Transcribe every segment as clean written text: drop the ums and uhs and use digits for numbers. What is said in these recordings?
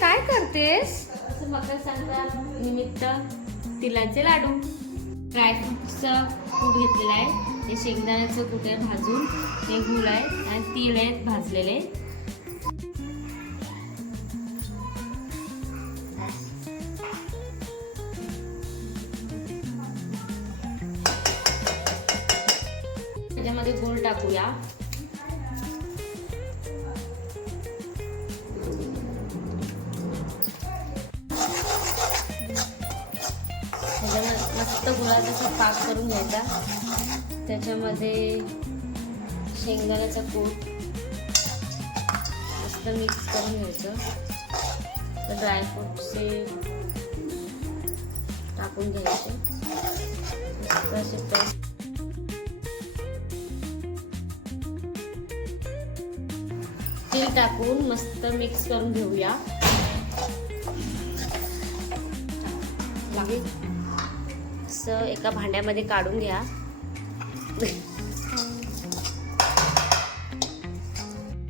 काय करतेस? मकर संक्रांत निमित्त तिळाचे लाडू. ड्रायफ्रूटचं कूट घेतलेलं आहे, ते शेंगदाण्याचं कूट आहे भाजून, ते गूळ आहे आणि तीळ आहेत भाजलेले. त्याच्यामध्ये गूळ टाकूया. मस्त गुळाचा असा पाक करून घ्यायचा. त्याच्यामध्ये शेंगदाण्याचा कूट मस्त मिक्स करून घ्यायचं. तर ड्रायफ्रूटचे टाकून घ्यायचे. मस्त असे तीळ टाकून मस्त मिक्स करून घेऊया. असं एका भांड्यामध्ये काढून घ्या.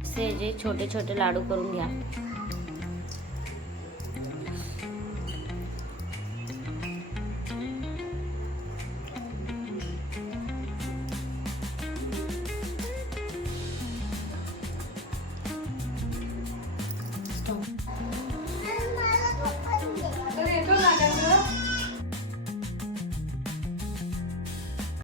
असे जे छोटे छोटे लाडू करून घ्या.